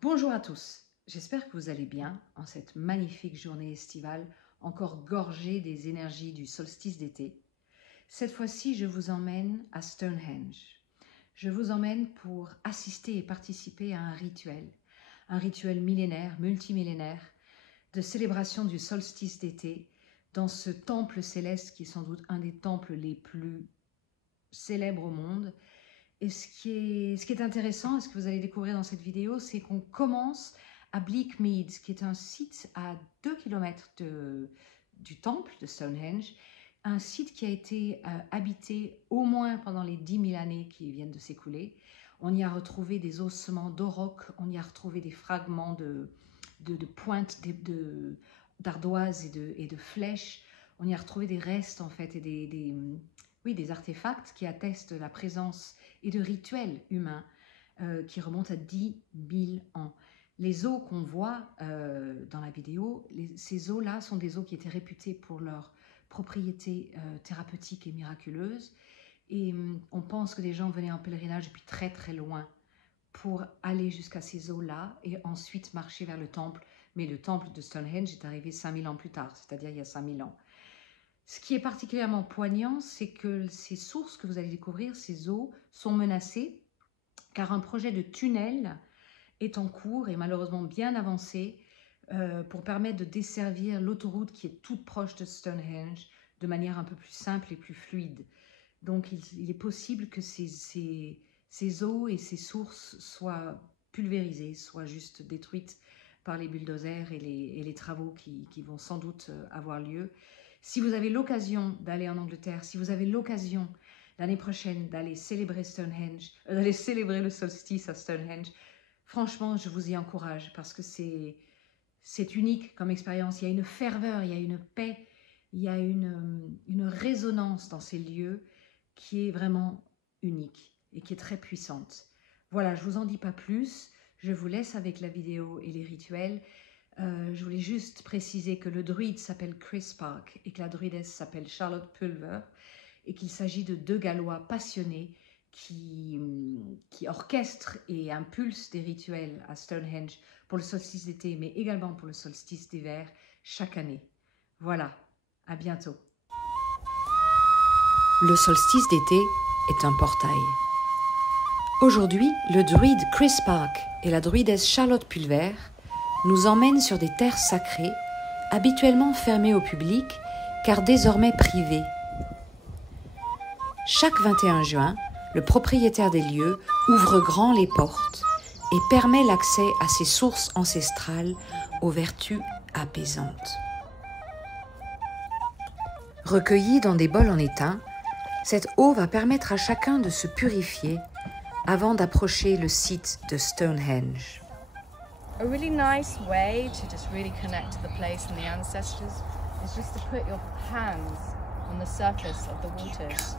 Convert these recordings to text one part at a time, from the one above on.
Bonjour à tous, j'espère que vous allez bien en cette magnifique journée estivale, encore gorgée des énergies du solstice d'été. Cette fois-ci, je vous emmène à Stonehenge. Je vous emmène pour assister et participer à un rituel millénaire, multimillénaire, de célébration du solstice d'été dans ce temple céleste qui est sans doute un des temples les plus célèbres au monde. Et ce qui est intéressant, et ce que vous allez découvrir dans cette vidéo, c'est qu'on commence à Bleakmeads, qui est un site à 2 km du temple de Stonehenge, un site qui a été habité au moins pendant les 10 000 années qui viennent de s'écouler. On y a retrouvé des ossements d'aurochs, on y a retrouvé des fragments de pointes d'ardoises et de flèches. On y a retrouvé des restes en fait et des artefacts qui attestent de la présence et de rituels humains qui remontent à 10 000 ans. Les os qu'on voit dans la vidéo, ces os-là sont des os qui étaient réputés pour leurs propriétés thérapeutiques et miraculeuses. Et on pense que des gens venaient en pèlerinage depuis très très loin pour aller jusqu'à ces os-là et ensuite marcher vers le temple. Mais le temple de Stonehenge est arrivé 5000 ans plus tard, c'est-à-dire il y a 5000 ans. Ce qui est particulièrement poignant, c'est que ces sources que vous allez découvrir, ces eaux, sont menacées car un projet de tunnel est en cours et malheureusement bien avancé pour permettre de desservir l'autoroute qui est toute proche de Stonehenge de manière un peu plus simple et plus fluide. Donc il est possible que ces eaux et ces sources soient pulvérisées, soient juste détruites par les bulldozers et les travaux qui vont sans doute avoir lieu. Si vous avez l'occasion d'aller en Angleterre, si vous avez l'occasion l'année prochaine d'aller célébrer Stonehenge, d'aller célébrer le solstice à Stonehenge, franchement, je vous y encourage parce que c'est unique comme expérience. Il y a une ferveur, il y a une paix, il y a une résonance dans ces lieux qui est vraiment unique et qui est très puissante. Voilà, je ne vous en dis pas plus. Je vous laisse avec la vidéo et les rituels. Je voulais juste préciser que le druide s'appelle Chris Park et que la druidesse s'appelle Charlotte Pulver et qu'il s'agit de deux Gallois passionnés qui orchestrent et impulsent des rituels à Stonehenge pour le solstice d'été, mais également pour le solstice d'hiver chaque année. Voilà, à bientôt. Le solstice d'été est un portail. Aujourd'hui, le druide Chris Park et la druidesse Charlotte Pulver nous emmènent sur des terres sacrées, habituellement fermées au public, car désormais privées. Chaque 21 juin, le propriétaire des lieux ouvre grand les portes et permet l'accès à ces sources ancestrales aux vertus apaisantes. Recueillie dans des bols en étain, cette eau va permettre à chacun de se purifier avant d'approcher le site de Stonehenge. A really nice way to just really connect to the place and the ancestors is just to put your hands on the surface of the waters,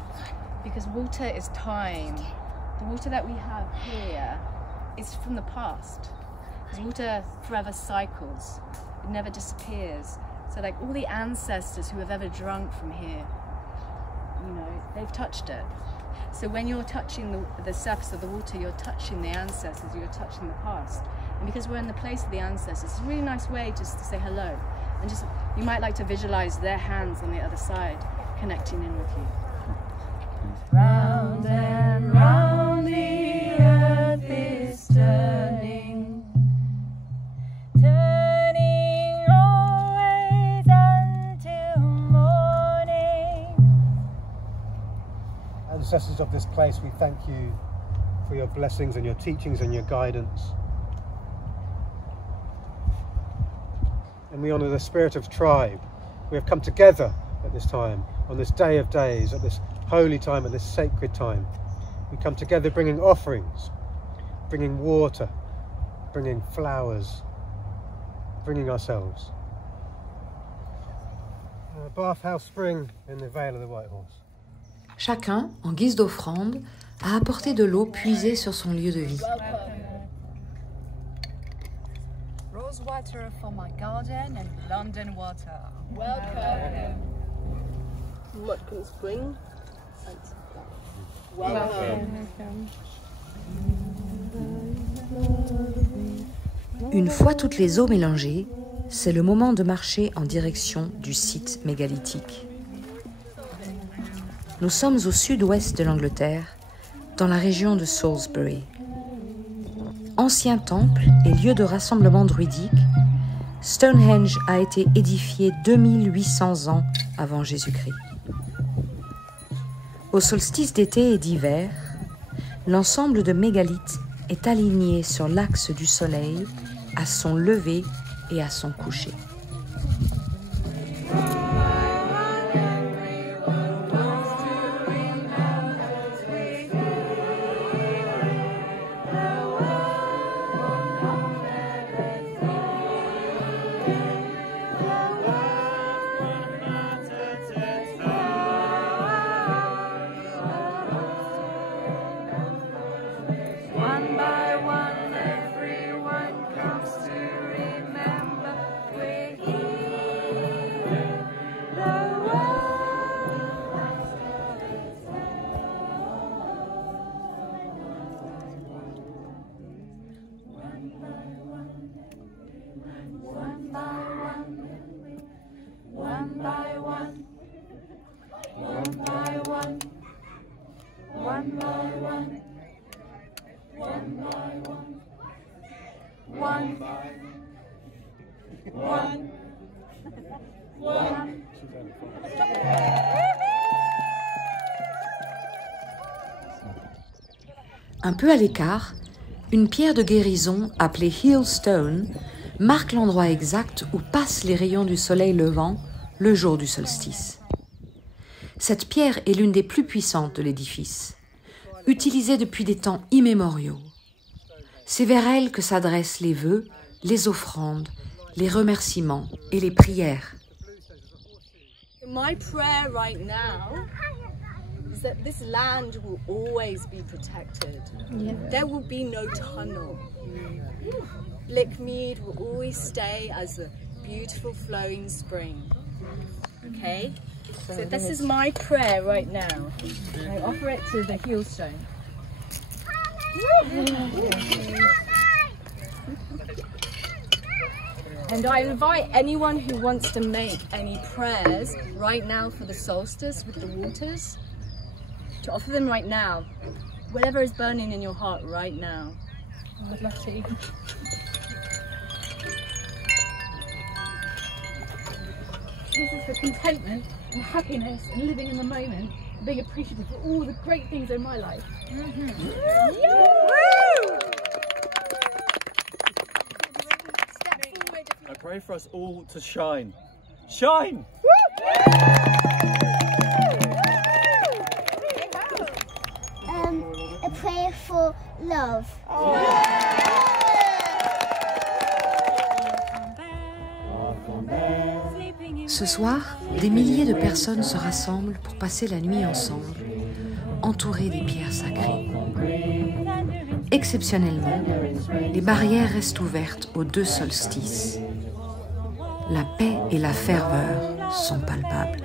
because water is time. The water that we have here is from the past. Because water forever cycles, it never disappears. So like all the ancestors who have ever drunk from here, you know, they've touched it. So when you're touching the surface of the water, you're touching the ancestors, you're touching the past. And because we're in the place of the ancestors, it's a really nice way just to say hello. And just, you might like to visualize their hands on the other side, connecting in with you. Round and round the earth is turning, turning always until morning. Ancestors of this place, we thank you for your blessings and your teachings and your guidance. And we honour the spirit of tribe. We have come together at this time, on this day of days, at this holy time, at this sacred time. We come together bringing offerings, bringing water, bringing flowers, bringing ourselves. Bathhouse Spring in the Vale of the White Horse. Chacun, en guise d'offrande, a apporté de l'eau puisée sur son lieu de vie. Rose water for my garden and London water. Welcome. Mutcombe Spring. Welcome. Une fois toutes les eaux mélangées, c'est le moment de marcher en direction du site mégalithique. Nous sommes au sud-ouest de l'Angleterre, dans la région de Salisbury. Ancien temple et lieu de rassemblement druidique, Stonehenge a été édifié 2800 ans avant Jésus-Christ. Au solstice d'été et d'hiver, l'ensemble de mégalithes est aligné sur l'axe du soleil à son lever et à son coucher. One by one, everyone comes to remember we're here. The one by one, one by one, one by one, one by one. One by one, one by one, one. Un peu à l'écart, une pierre de guérison appelée Heel Stone marque l'endroit exact où passent les rayons du soleil levant le jour du solstice. Cette pierre est l'une des plus puissantes de l'édifice, utilisée depuis des temps immémoriaux. C'est vers elle que s'adressent les vœux, les offrandes, les remerciements et les prières. My prayer right now is that this land will always be protected. There will be no tunnel. Lickmead will always stay as a beautiful flowing spring. Okay? So this is my prayer right now. I offer it to the Heel Stone. And I invite anyone who wants to make any prayers right now for the solstice with the waters to offer them right now. Whatever is burning in your heart right now. I would love to. This is for contentment and happiness and living in the moment, and being appreciative for all the great things in my life. I pray for us all to shine. Shine! A prayer for love. Ce soir, des milliers de personnes se rassemblent pour passer la nuit ensemble, entourées des pierres sacrées. Exceptionnellement, les barrières restent ouvertes aux deux solstices. La paix et la ferveur sont palpables.